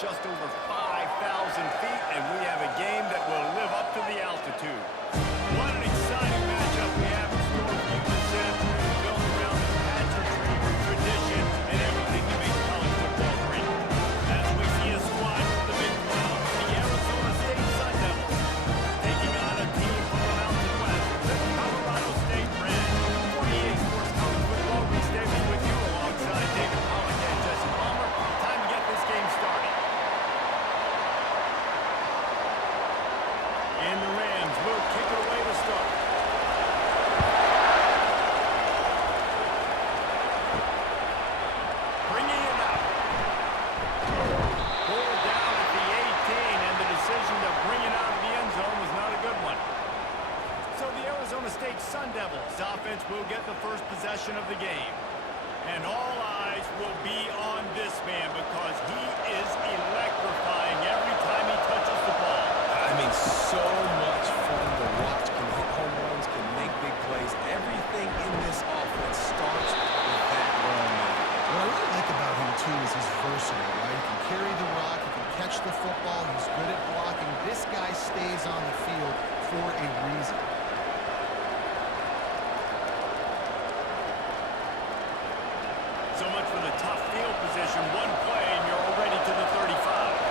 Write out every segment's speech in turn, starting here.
just over 5,000 feet, and we have a game that will live up to the altitude. What an exciting matchup we have in store for you this afternoon, built around the pageantry, tradition, and everything that makes college football great. As we see a squad from the Big 12, the Arizona State Sun Devils, taking on a team from the Mountain West, the Colorado State Reds. 28 Sports College Football, we stay with you alongside David Pollack and Jesse Palmer. Time to get this game started. And the Rams will kick it away to start. Bringing it up. Pulled down at the 18, and the decision to bring it out of the end zone was not a good one. So the Arizona State Sun Devils offense will get the first possession of the game. And all eyes will be on this man because he is electrifying every time he touches the ball. I mean, so much fun to watch. Can hit home runs, can make big plays. Everything in this offense starts with that run man. What I really like about him, too, is he's versatile, right? He can carry the rock, he can catch the football, he's good at blocking. This guy stays on the field for a reason. So much for the tough field position. One play, and you're already to the 35.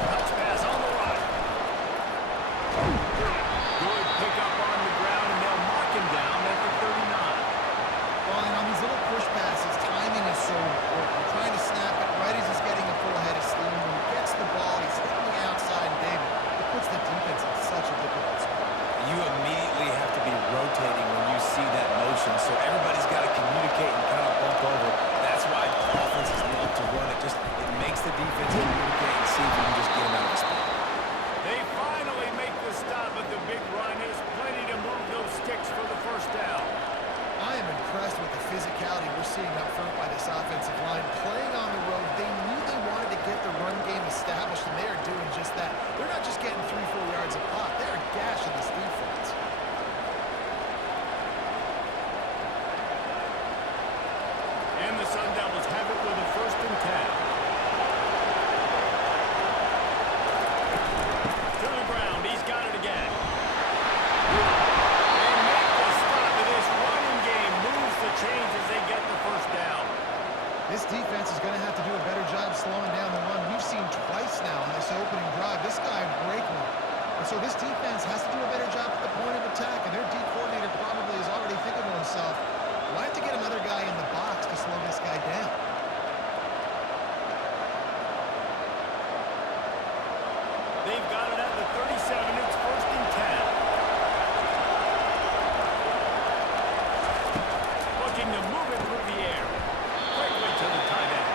Touch pass on the right. Good pickup on the ground, and they'll mark him down at the 39. Well, and on these little push passes, timing is so important. You're trying to snap it right as he's getting a full head of steam. When he gets the ball, he's hitting the outside, and David, it puts the defense in such a difficult spot. You immediately have to be rotating when you see that motion, so everybody's got to communicate and kind of bump over. That's why offenses love to run it. It makes the defense communicate and see if you can just get them out of the spot. They finally make the stop, but the big run is plenty to move those sticks for the first down. I am impressed with the physicality we're seeing up front by this offensive line. Playing on the road, they knew they wanted to get the run game established, and they are doing just that. They're not just getting 3-4 yards a pop. They are gashing this defense. And the Sun Devils have it with a 1st and 10. To the ground, he's got it again. They make the stop of this running game, moves the chains as they get the first down. This defense is going to have to do a better job slowing down the run. We've seen twice now in this opening drive. This guy break one. And so this defense has to do a better job at the point of attack, and their D coordinator probably is already thinking to himself, well, I have to get another guy in the box to slow this guy down. They've got it at the 37. It's 1st and 10. Looking to move it through the air. Quickly to the tight end.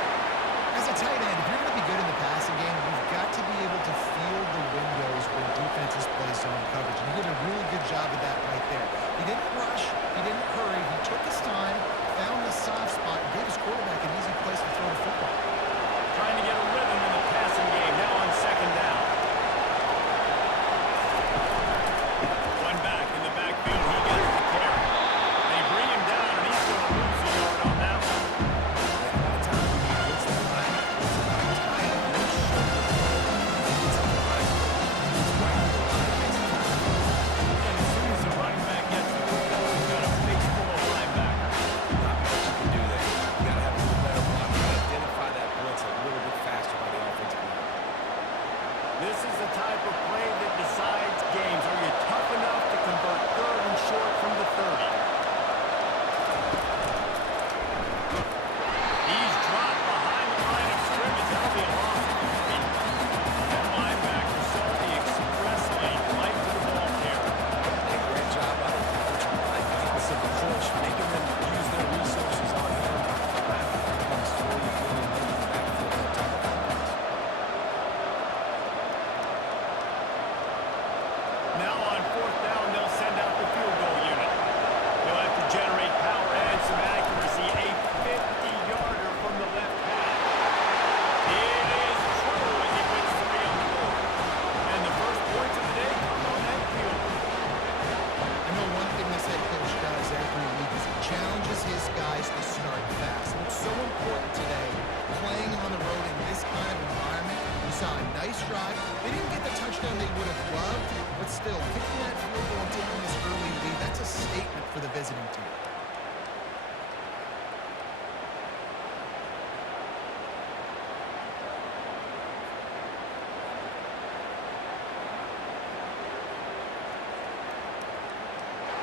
saw a nice drive. They didn't get the touchdown they would have loved, but still, kicking that field goal and taking this early lead, that's a statement for the visiting team.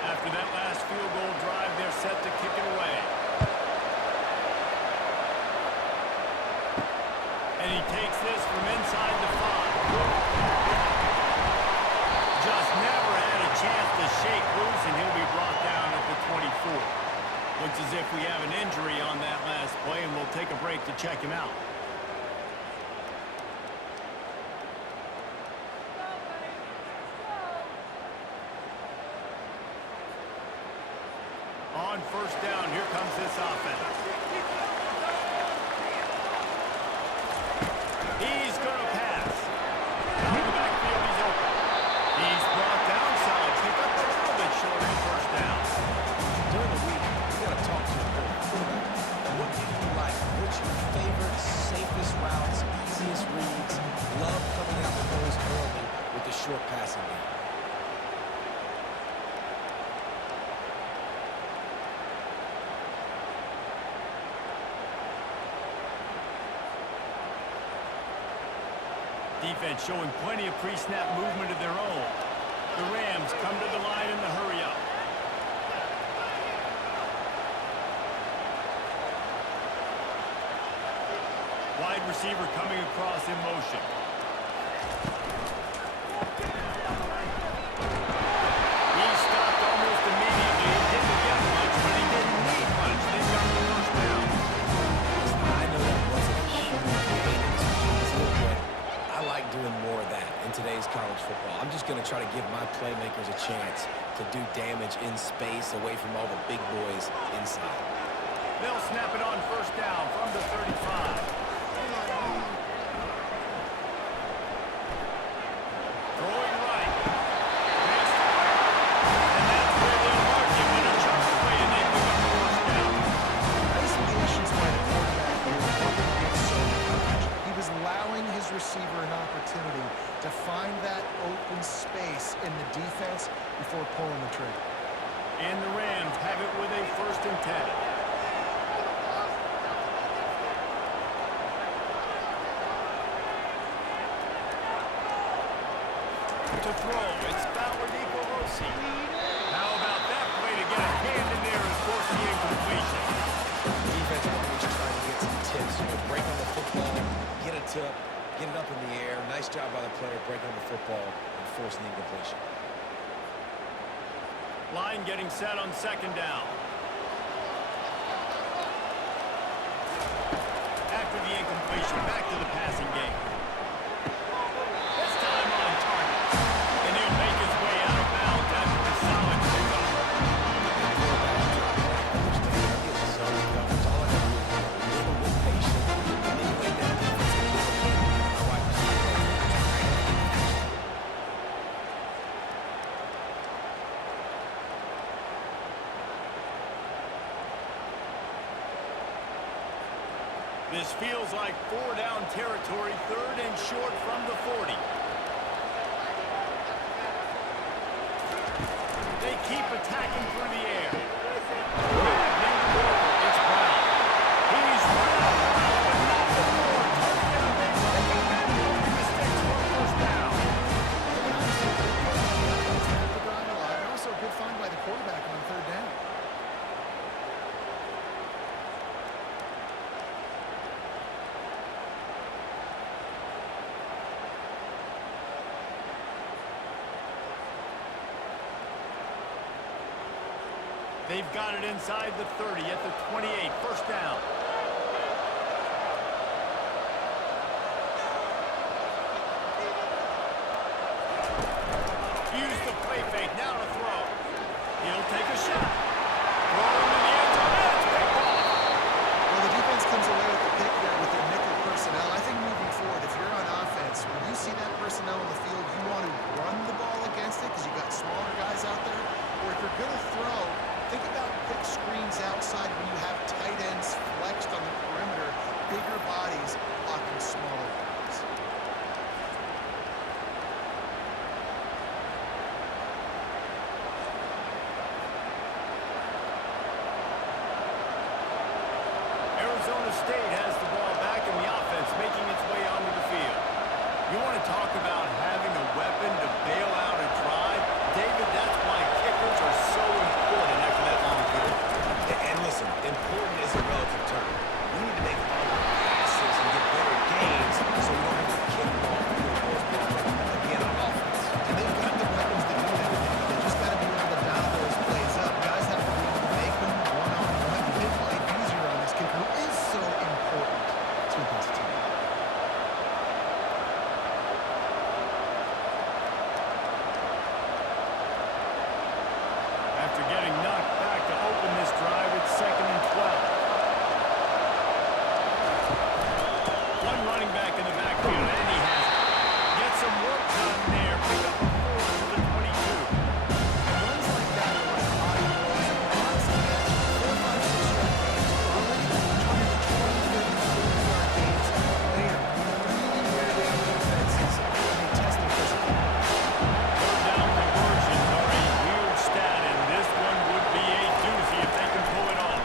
After that last field goal drive, they're set to kick it away. And he takes this from inside the 5. Just never had a chance to shake loose, and he'll be brought down at the 24. Looks as if we have an injury on that last play, and we'll take a break to check him out. On first down, here comes this offense. He's going to pass. Out of the backfield, he's open. He's brought down, solid pickup, but a little bit short of the first down. During the week, you got to talk to the quarterback. What do you like? What's your favorite, safest routes, easiest reads? Love coming out the nose early with the short passing game. Defense showing plenty of pre-snap movement of their own. The Rams come to the line in the hurry-up. Wide receiver coming across in motion. He stopped almost immediately. He didn't get much, but he didn't need much. They got the first down. I know that wasn't a huge gain. It's positive, but I like doing more of that in today's college football. I'm just going to try to give my playmakers a chance to do damage in space away from all the big boys inside. They'll snap it on first down from the 35. Throwing right. Next and that's where they'll mark him in a chunk away, and they pick up the first down. Nice patience by the quarterback here. Working against zone coverage. He was allowing his receiver an opportunity to find that open space in the defense before pulling the trigger. And the Rams have it with a 1st and 10. To throw, it's Valerico Rossi. How about that play to get a hand in there and force the incompletion? Defense always trying to get some tips. You know, break on the football, get a tip, get it up in the air. Nice job by the player breaking on the football and forcing the incompletion. Line getting set on 2nd down. After the incompletion, back to the passing game. This time on target. And he'll make his way out of bounds after the solid pickup. This feels like 4-down territory, 3rd and short from the 40. They keep attacking through the air. It's Brown. He's Brown, but not before. Turning it a big play, and making mistakes for a first down. The drive alive, and also a good find by the quarterback on 3rd down. They've got it inside the 30 at the 28. 1st down. Use the play fake. Now to throw. He'll take a shot. Throw in the end zone. It's picked off. Well, the defense comes away with the pick there with their nickel personnel. I think moving forward, if you're on offense, when you see that personnel on the field, you want to run the ball against it because you've got smaller guys out there. Or if you're going to throw, think about quick screens outside when you have tight ends, flex State has the ball back in the offense, making its way onto the field. You want to talk about having a weapon to bail out a drive? David, that's why kickers are so important after that long field. And listen, important is a relative term. We need to make longer passes and get better gains so we don't have to kick the ball field goals again on offense. And they've got the weapons to do that. They just got to be able to dial those plays up. Guys have to be able to make them one-on-one to make life easier on this kicker, who is so important to this team. After getting knocked back to open this drive, it's 2nd and 12. One running back in the backfield, and he has it. Get some work done there. Pick up a 4 to the 22. Runs like that are like body blows and boxing match. 4, 5, 6-yard gains. Already trying to 20, 30, 40-yard gains. They are really wear down defenses, and they test their physical. Third down conversions are a huge stat, and this one would be a doozy if they can pull it off.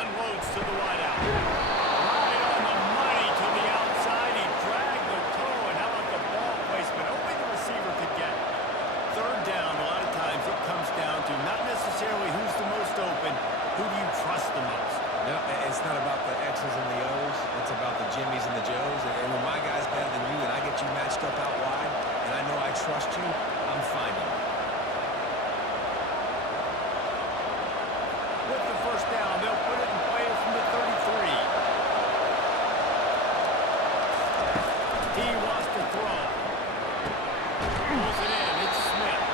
Unloads to the wideout. Right on the money to the outside. He dragged the toe, and how about the ball placement? Only the receiver could get it. Third down, a lot of times it comes down to not necessarily who's the most open, who do you trust the most? No, it's not about the X's and the O's. It's about the Jimmies and the Joes. And when my guy's better than you and I get you matched up out wide, and I know I trust you, I'm finding you. With the first down, they'll put it in play from the 33. He wants to throw. Pulls it in. It's Smith.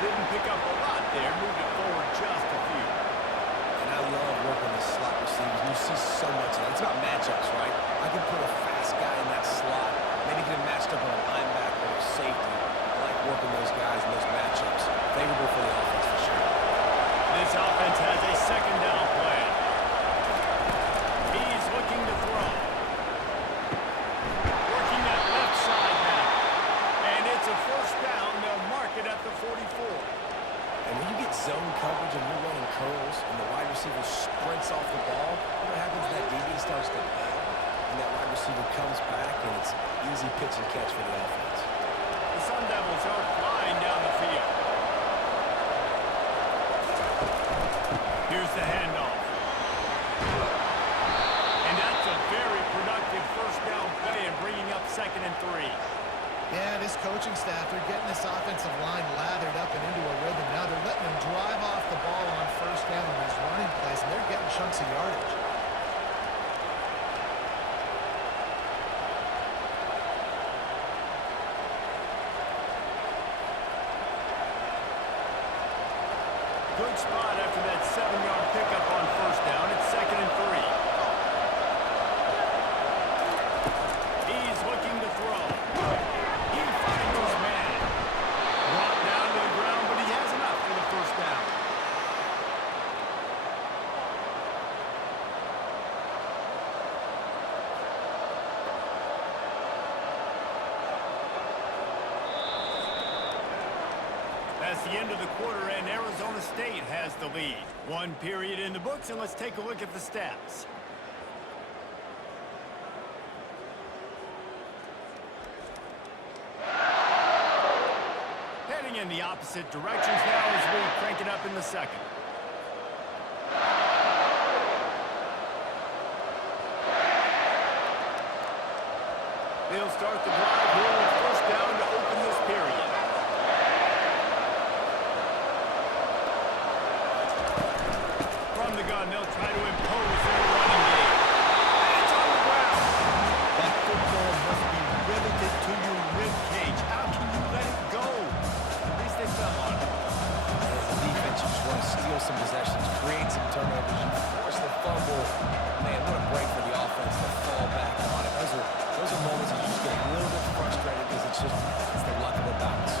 Didn't pick up a lot there. Moved it forward just a few. And I love working the slot receivers. You see so much of that. It's about matchups, right? I can put a fast guy in that slot, maybe get him matched up on a linebacker or a safety. I like working those guys in those matchups. Favorable for the offense for sure. This offense has a second down plan. He's looking to throw. Working that left side now. And it's a first down. They'll mark it at the 44. And when you get zone coverage and you're running curls and the wide receiver sprints off the ball, what happens? That DB starts to bail, and that wide receiver comes back, and it's easy pitch and catch for the offense. The Sun Devils are flying down the field. Here's the handoff. And that's a very productive first down play and bringing up 2nd and 3. Yeah, this coaching staff, they're getting this offensive line lathered up and into a rhythm. Now they're letting them drive off the ball on first down on these running plays, and they're getting chunks of yardage. Good spot after that 7-yard pickup on first down. It's 2nd and 3. He's looking to throw. He finds his man. Brought down to the ground, but he has enough for the first down. That's the end of the quarter, and Arizona State has the lead. One period in the books, and let's take a look at the stats. Heading in the opposite directions now as we crank it up in the second. They'll start the drive here with first down to open this period. From the gun, they'll try to impose their running game. And it's on the ground. That football must be riveted to your rib cage. How can you let it go? At least they fell on it. As a defense, you just want to steal some possessions, create some turnovers, you force the fumble. Man, what a break for the offense to fall back on it. Those are moments that you just get a little bit frustrated because it's the luck of the bounce.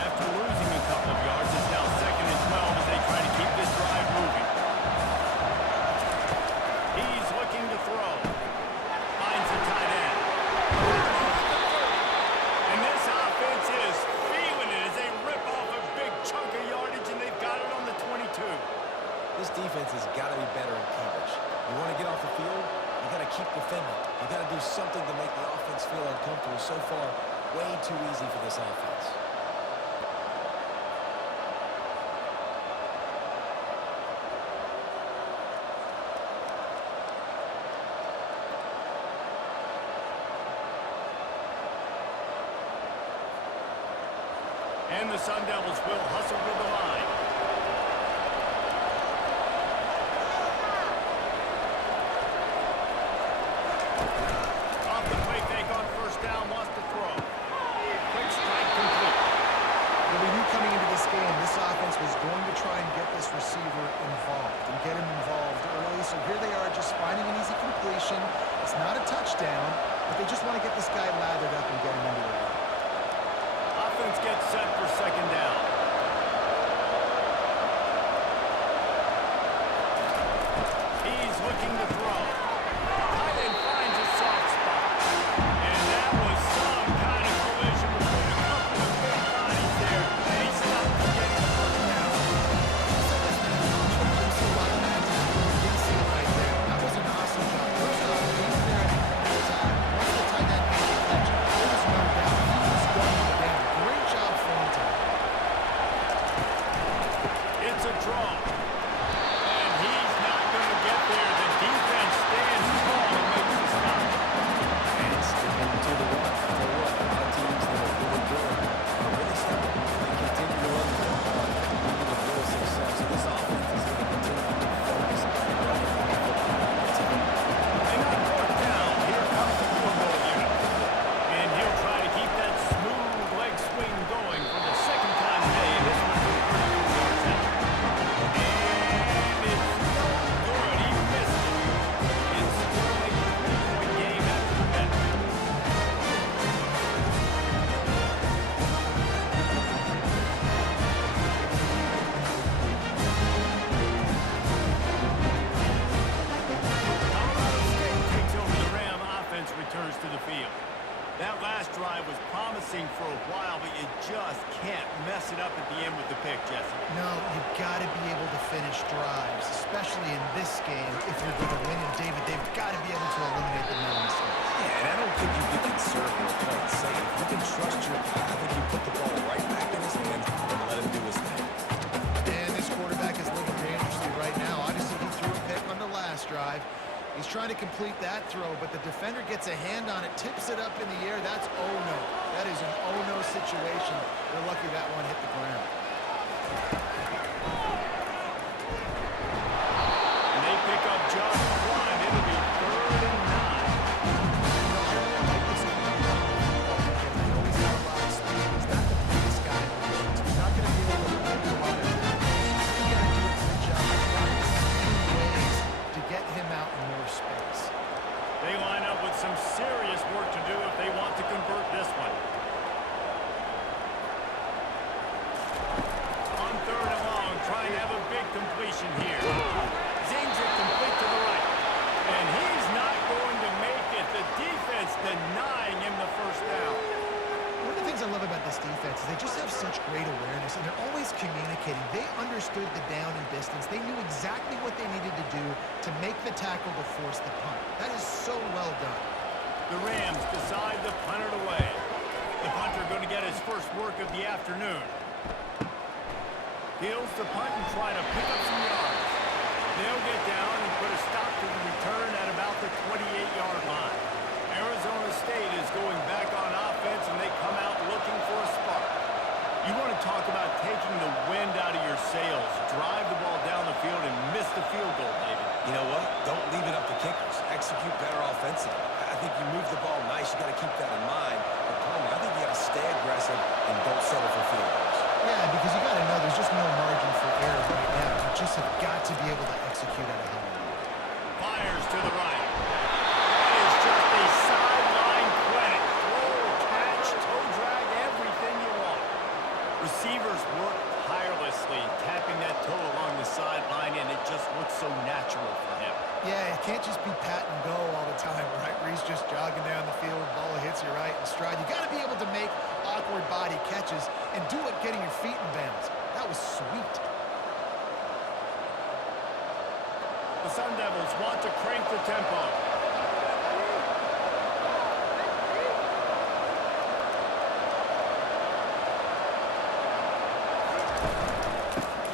After losing a couple of yards, it's now 2nd and 12 as they try to keep this drive moving. He's looking to throw. Finds the tight end. And this offense is feeling it as they rip off a big chunk of yardage, and they've got it on the 22. This defense has got to be better in coverage. You want to get off the field, you got to keep defending. You got to do something to make the offense feel uncomfortable. So far, way too easy for this offense. And the Sun Devils will hustle to the line. Off the play fake on first down, wants to throw. Quick strike complete. Well, we knew coming into this game, this offense was going to try and get this receiver involved and get him involved early. So here they are just finding an easy completion. It's not a touchdown, but they just want to get this guy lathered up and get him into the run. Offense gets set for second down. He's looking to throw. Tight end finds a soft spot. And that was some kind of collision between a couple of big bodies there. And he stopped from getting the first down. That was an awesome job. First off, being there at the time, once the tight end made the catch, there was no doubt he was going down. Great job throwing to him. It's a draw. And he's not going to get there. The defense stands tall and makes the stop. And sticking to the run. For what? A lot of teams that are really good are really stepping. They continue to run the football, even with little success. So this offense is going to continue to focus on running the football all the time. And on fourth down, here comes the field goal unit. And he'll try to keep that smooth leg swing going for the second time today. And this one's from 34 yards out. And it's no good. He missed it. It's still a 3-point game after the bench. Colorado State takes over. The Ram offense returns to the field. That last drive was promising for a while, but you just can't mess it up at the end with the pick, Jesse. No, you've got to be able to finish drives, especially in this game. If you're going to win, and David, they've got to be able to eliminate the no mistakes. Yeah, and I don't think you get conservative or play it safe. You can trust your guy. I think you put the ball right back in his hands and let him do his thing. And this quarterback is living dangerously right now. Obviously, he threw a pick on the last drive. He's trying to complete that throw, but the defender gets a hand on it, tips it up in the air. That's oh-no. That is an oh-no situation. They're lucky that one hit the ground. And they pick up just one. It'll be 3rd and 9. You know, I really like this guy. I know he's got a lot of speed. He's not the biggest guy in the world. He's not going to be able to make a lot of tackles. You got to do a good job of trying to scheme ways to get him out in more space. They line up with some serious work to do if they want to convert this one. On 3rd and long, trying to have a big completion here. Zings it complete to the right. And he's not going to make it. The defense denying him the first down. One of the things I love about this defense is they just have such great awareness, and they're always communicating. They understood the down and distance. They knew exactly what they needed to do to make the tackle to force the punt. That is so well done. The Rams decide to punt it away. The punter going to get his first work of the afternoon. Heels to punt and try to pick up some yards. They'll get down and put a stop to the return at about the 28-yard line. Arizona State is going back on offense, and they come out looking for a spark. You want to talk about taking the wind out of your sails. Drive the ball down the field and miss the field goal, David. You know what? Don't leave it up to kickers. Execute better offensively. I think you move the ball nice. You got to keep that in mind. But Palmer, I think you got to stay aggressive and don't settle for field goals. Yeah, because you got to know there's just no margin for error right now. You just have got to be able to execute at a high level. Fires to the right. That is just a sideline credit. Throw, catch, toe drag, everything you want. Receivers work tirelessly, tapping that toe along the sideline, and it just looks so natural for him. Yeah, it can't just be pat and go all the time, right? Where he's just jogging down the field, ball hits you right in stride. You got to be able to make awkward body catches and do it getting your feet in bounds. That was sweet. The Sun Devils want to crank the tempo.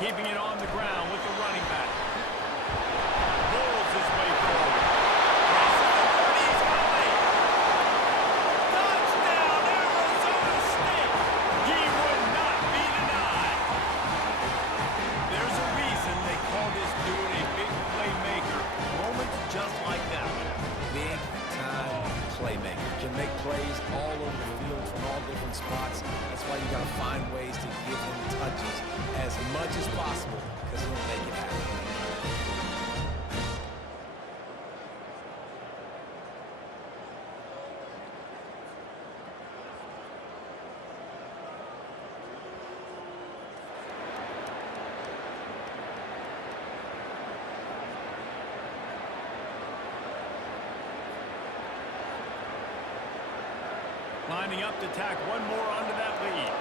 Keeping it on the ground with the running back. Rolls his way forward. He's going. Touchdown, Arizona State. He would not be denied. There's a reason they call this dude a big playmaker. Moments just like that one. Big time playmaker. Can make plays all over the field from all different spots. That's why you got to find ways to give him touches as much as possible, because he'll make it happen. Lining up to tack one more onto that lead.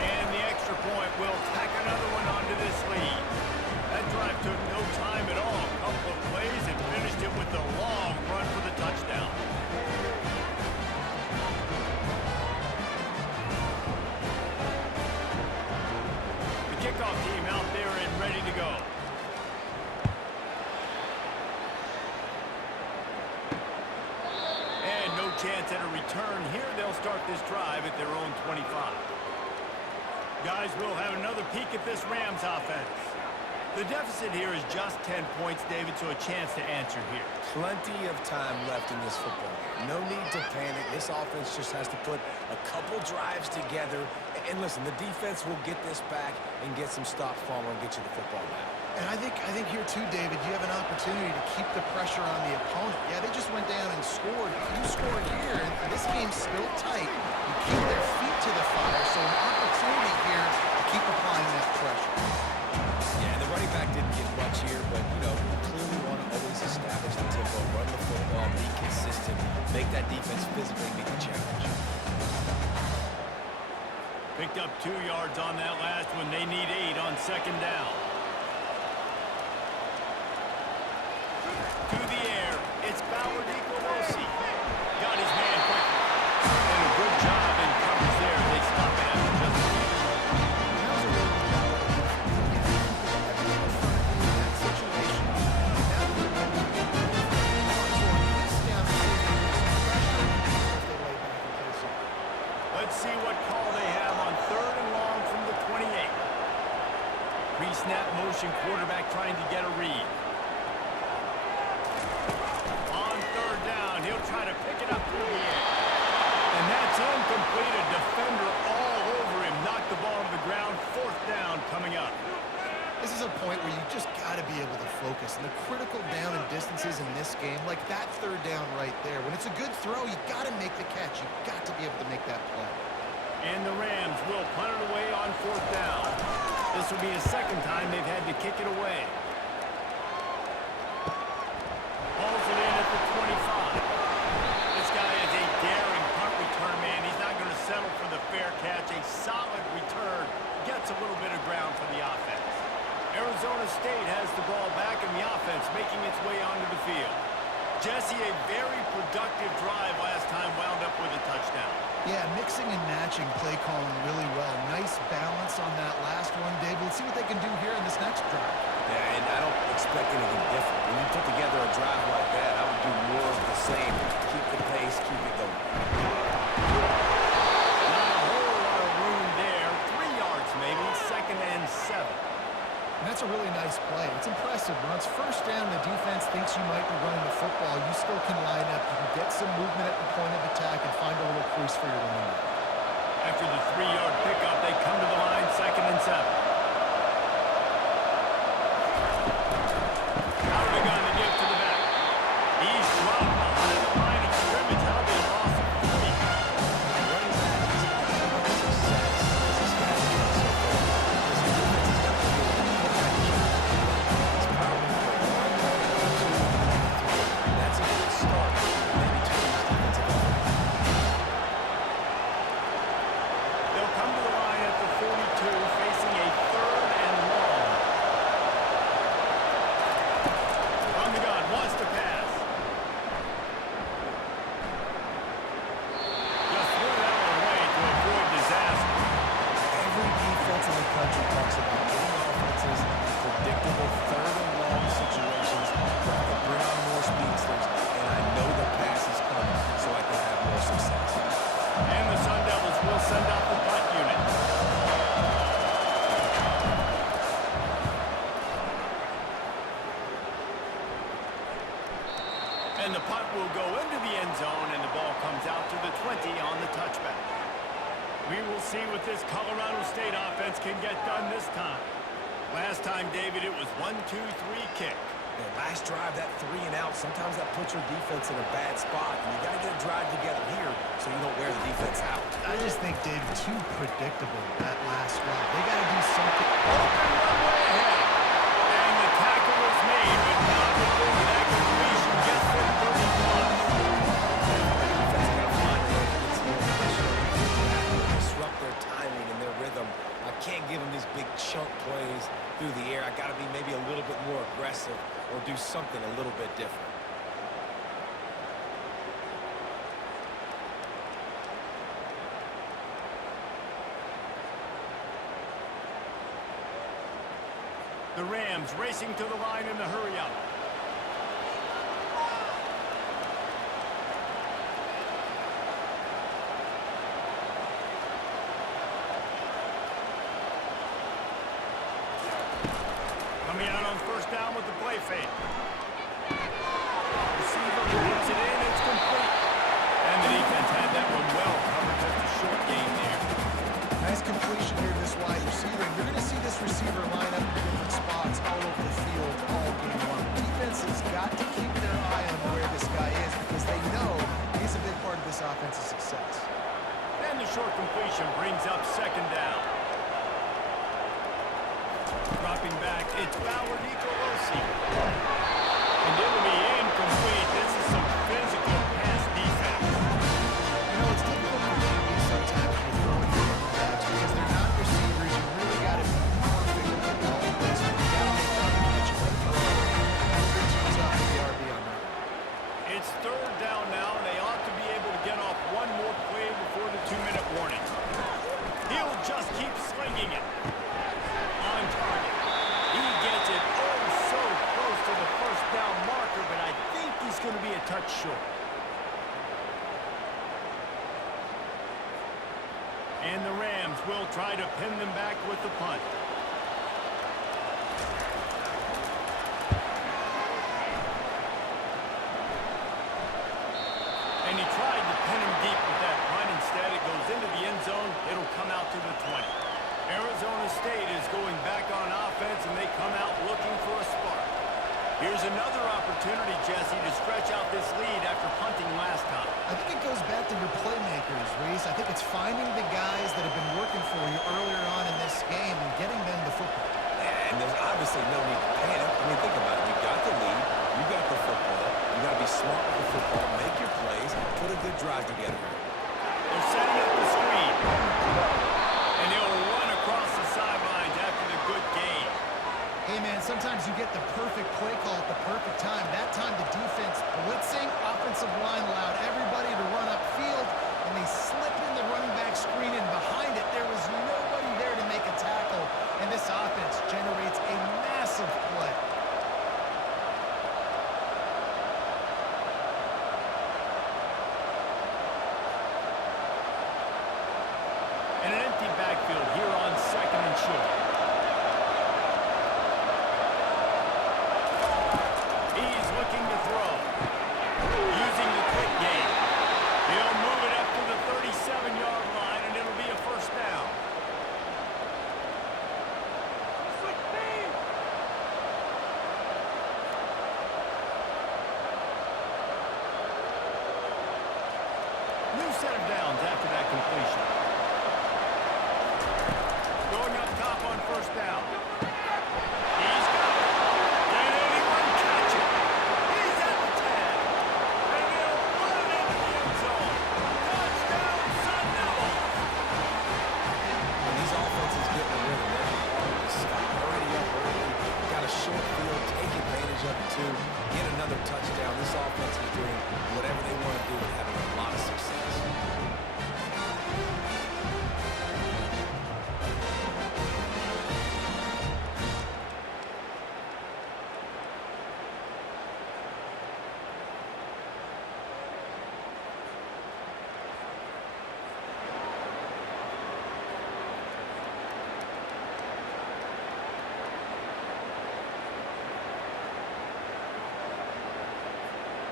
And the extra point will tack another one onto this lead. That drive took no time at all. A couple of plays and finished it with a long run for the touchdown. The kickoff team out there and ready to go. No chance at a return here. They'll start this drive at their own 25. Guys, we'll have another peek at this Rams offense. The deficit here is just 10 points, David, so a chance to answer here. Plenty of time left in this football game. No need to panic. This offense just has to put a couple drives together. And listen, the defense will get this back and get some stops for and get you the football back. And I think here too, David, you have an opportunity to keep the pressure on the opponent. Yeah, they just went down and scored. You score here, and this game's still tight. You keep their feet to the fire, so an opportunity here to keep applying that pressure. Yeah, the running back didn't get much here, but, you clearly want to always establish the tempo, run the football, be consistent, make that defense physically meet the challenge. Picked up 2 yards on that last one. They need 8 on second down. To the air, it's Bauer Nicolosi. Got his man quickly. And a good job in coverage there. They stop it after just a few. That was a really good job by the defense. Everything in front of you in that situation. Now they're going to be down the field, pressure, work their way back and place it. Let's see what call they have on 3rd and long from the 28. Pre-snap motion, quarterback trying to get a read. He'll try to pick it up through the air. And that's incomplete. A defender all over him. Knocked the ball to the ground. 4th down coming up. This is a point where you just got to be able to focus. And the critical down and distances in this game, like that 3rd down right there, when it's a good throw, you got to make the catch. You've got to be able to make that play. And the Rams will punt it away on 4th down. This will be a second time they've had to kick it away. Hauls it in at the 25. This guy is a daring punt return man. He's not going to settle for the fair catch. A solid return. Gets a little bit of ground for the offense. Arizona State has the ball back in the offense, making its way onto the field. Jesse, a very productive drive last time, wound up with a touchdown. Yeah, mixing and matching play calling really well. Nice balance on that last one, Dave. Let's see what they can do here in this next drive. Yeah, and I don't expect anything different. When you put together a drive like that, I would do more of the same. Keep the pace, keep it going. Not a whole lot of room there. 3 yards maybe, 2nd and 7. And that's a really nice play. It's impressive. When it's 1st down, the defense thinks you might be running the football. You still can line up. You can get some movement at the point of attack and find a little crease for your running back. After the 3-yard pickup, they come to the line, 2nd and 7. Out of the gun to give to the back. He's dropped behind the line of scrimmage. That'll be a loss of 3. Running back has had a lot of success as this guy's getting so far. This defense has got to feel what kind of shot he's probably put 1, 2, 3. That's a good start. Maybe 2 of these defensive offense. They'll come to the line. punt will go into the end zone, and the ball comes out to the 20 on the touchback. We will see what this Colorado State offense can get done this time. Last time, David, it was 1-2-3 kick. The last drive, that 3 and out, sometimes that puts your defense in a bad spot. And you got to get a drive together here so you don't wear the defense out. I just think, Dave, too predictable, that last drive. They got to do something. Open runway ahead. And the tackle was made, but not before that completion gets them 30 plus. Defense got to find a way to get some more pressure on the back and disrupt their timing and their rhythm. I can't give them these big chunk plays through the air. I got to be maybe a little bit more aggressive or do something a little bit different. The Rams racing to the line in the hurry-up. Coming out on first down with the play fake. Receiver hits it in, it's complete. And the defense had that one well covered, just a short gain there. Nice completion here, this wide receiver. You're going to see this receiver line up in different spots all over the field all game long. Defense has got to keep their eye on where this guy is because they know he's a big part of this offense's success. And the short completion brings up second down. Dropping back, it's Bauer Nicolosi. And it'll be incomplete. This is some physical pass defense. You know, it's difficult for QB sometimes with throwing the running backs because they're not receivers. You really got to be perfect with the ball placement. You got to make coverage that you want to throw. It's too tough for the RB on that. It's third down now, and they ought to be able to get off one more play before the 2-minute warning. He'll just keep slinging it. On target. He gets it so close to the first down marker, but I think he's going to be a touch short. And the Rams will try to pin them back with the punt. And he tried to pin him deep with that punt. Instead, it goes into the end zone. It'll come out to the 20. Arizona State is going back on offense, and they come out looking for a spark. Here's another opportunity, Jesse, to stretch out this lead after punting last time. I think it goes back to your playmakers, Reese. I think it's finding the guys that have been working for you earlier on in this game and getting them the football. And there's obviously no need to panic. I mean, think about it. You got the lead. You got the football. You got to be smart with the football. Make your plays. Put a good drive together. They're setting up the screen. And he'll run across the sidelines after the good game. Hey, man, sometimes you get the perfect play call at the perfect time. That time the defense blitzing, offensive line allowed everybody to run upfield, and they slip in the running back screen, and behind it there was nobody there to make a tackle, and this offense generates a massive play. And an empty backfield here on second and short. He's looking to throw. Using the quick game. He'll move it up to the 37-yard line, and it'll be a first down. New set of downs after that completion. Going up top on first down. He's got it. Can anyone catch it? He's at the 10. And he'll run it into the end zone. Touchdown, Sun Devils. When these offenses get in the rhythm, they're stop already up early. Got a short field. Take advantage of it, too. Get another touchdown. This offense is doing whatever they want to do and having a lot of success.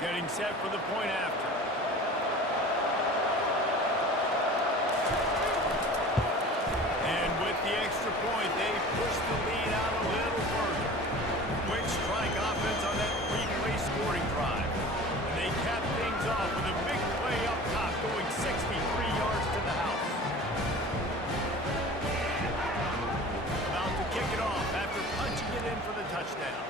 Getting set for the point after. And with the extra point, they push the lead out a little further. Quick strike offense on that three-play scoring drive. And they cap things off with a big play up top going 63 yards to the house. About to kick it off after punching it in for the touchdown.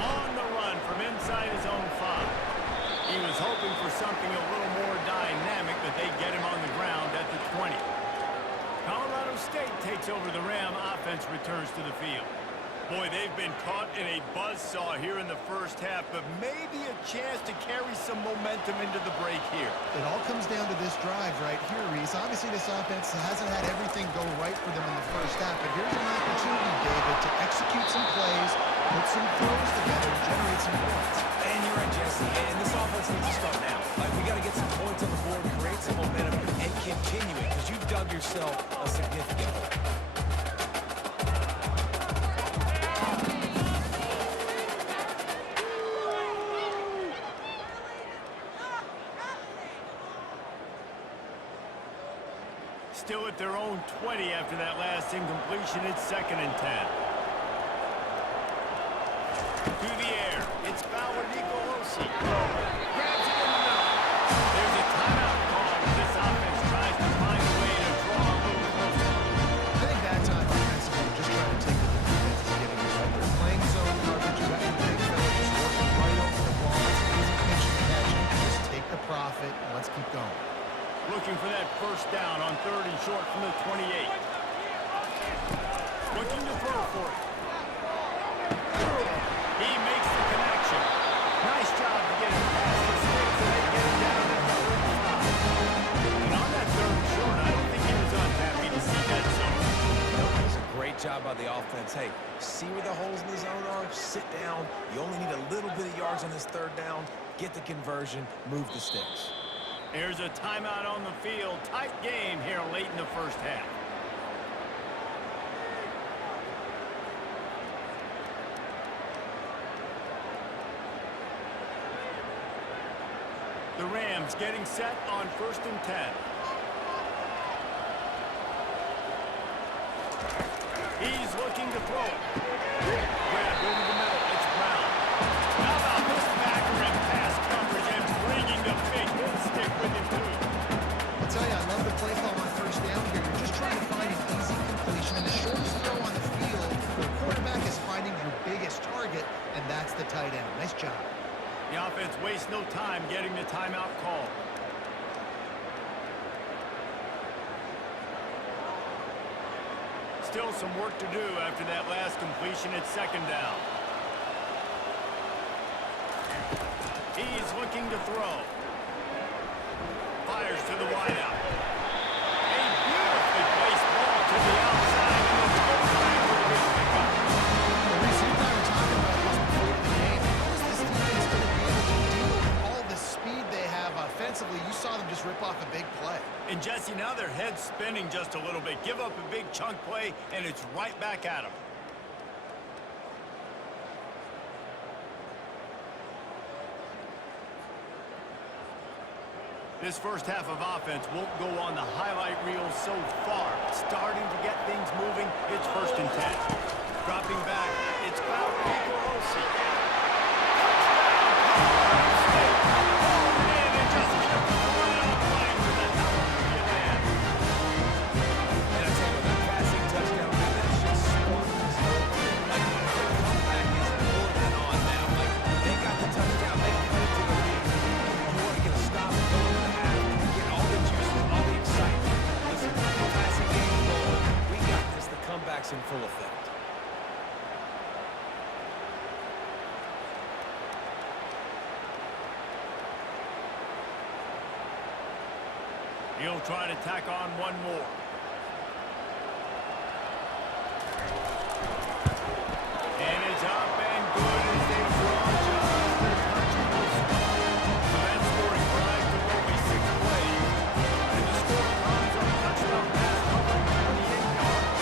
On the run from inside his own 5. He was hoping for something a little more dynamic, but they get him on the ground at the 20. Colorado State takes over the Ram. Offense returns to the field. Boy, they've been caught in a buzzsaw here in the first half, but maybe a chance to carry some momentum into the break here. It all comes down to this drive right here, Reese. Obviously, this offense hasn't had everything go right for them in the first half, but here's an opportunity, David, to execute some plays, put some throws together, and generate some points. And you're right, Jesse. And this offense needs to start now. Like, we got to get some points on the board, create some momentum, and continue it, because you've dug yourself a significant hole. Still at their own 20 after that last incompletion. It's 2nd and 10. To the air. It's Bauer Nicolosi. Grabs it in the middle. There's a timeout call as this offense tries to find a way to draw a little closer. I think that time offensively, we're just trying to take what the defense is giving you. Right? They're playing zone coverage. You got your big fella just working right over the ball. It's an easy pitch to catch. Just take the profit, and let's keep going. Looking for that first down on 3rd and short from the 28. Looking to throw for it. He makes the connection. Nice job to get him past the sticks and they get him down at the 35. And on that 3rd and short, I don't think he was unhappy to see that zone. Nope, it was a great job by the offense. Hey, see where the holes in the zone are? Sit down. You only need a little bit of yards on this 3rd down. Get the conversion. Move the sticks. Here's a timeout on the field. Tight game here late in the first half. The Rams getting set on 1st and 10. He's looking to throw it. Grab over the middle. It's Brown. How about this backer and pass coverage and bringing the big hit stick with him too. I'll tell you, I love the play call on 1st down here. You're just trying to find an easy completion, and the shortest throw on the field, the quarterback is finding your biggest target, and that's the tight end. Nice job. The offense wastes no time getting the timeout call. Still some work to do after that last completion at 2nd down. He's looking to throw. Fires to the wideout. A beautifully placed ball to the outside and the toe back for the big pickup. Reese, you and I were talking about this before the game. How is this defense going to be able to deal with all the speed they have offensively? You saw them just rip off a big play. And Jesse, now their head's spinning just a little bit. Give up a big chunk play, and it's right back at them. This first half of offense won't go on the highlight reel so far. Starting to get things moving, it's 1st and 10. Dropping back, it's Bauer Nicolosi. And I tell you what, that passing touchdown, man, that shit sparked this whole thing. Like, the comeback is more than on now. Like, they got the touchdown, they put it to the lead. You want to get a stop, go into the half, get all the juices, all the excitement. Listen, the passing game's rolling. We got this. The comeback's in full effect. He'll try to tack on one more. And it's up and good as they draw just a touch closer. So that scoring drive to only 6 plays. And the score comes on a touchdown pass covering 28 yards.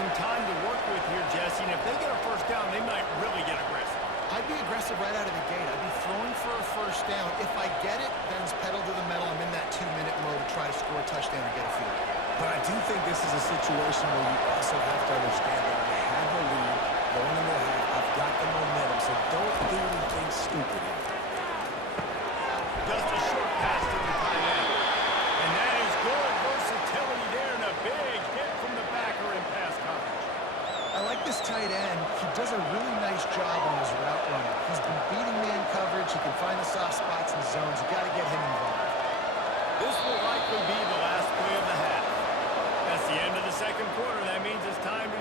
some time to work with here, Jesse, and if they get a first down, they might really get aggressive. I'd be aggressive right out of the gate. I'd be throwing for a first down. If I get it, then it's pedal to the metal. I'm in that 2-minute mode to try to score a touchdown or get a field. But I do think this is a situation where you also have to understand that I have the lead going into the half. I've got the momentum, so don't do anything stupid here. Just a short pass to the tight end. And that is good versatility there and a big hit from the backer in pass coverage. I like this tight end. He does a really nice job on his route running. He's been beating man coverage. He can find the soft spots and zones. You got to get him involved. This will likely be the last play of the half. That's the end of the second quarter. That means it's time to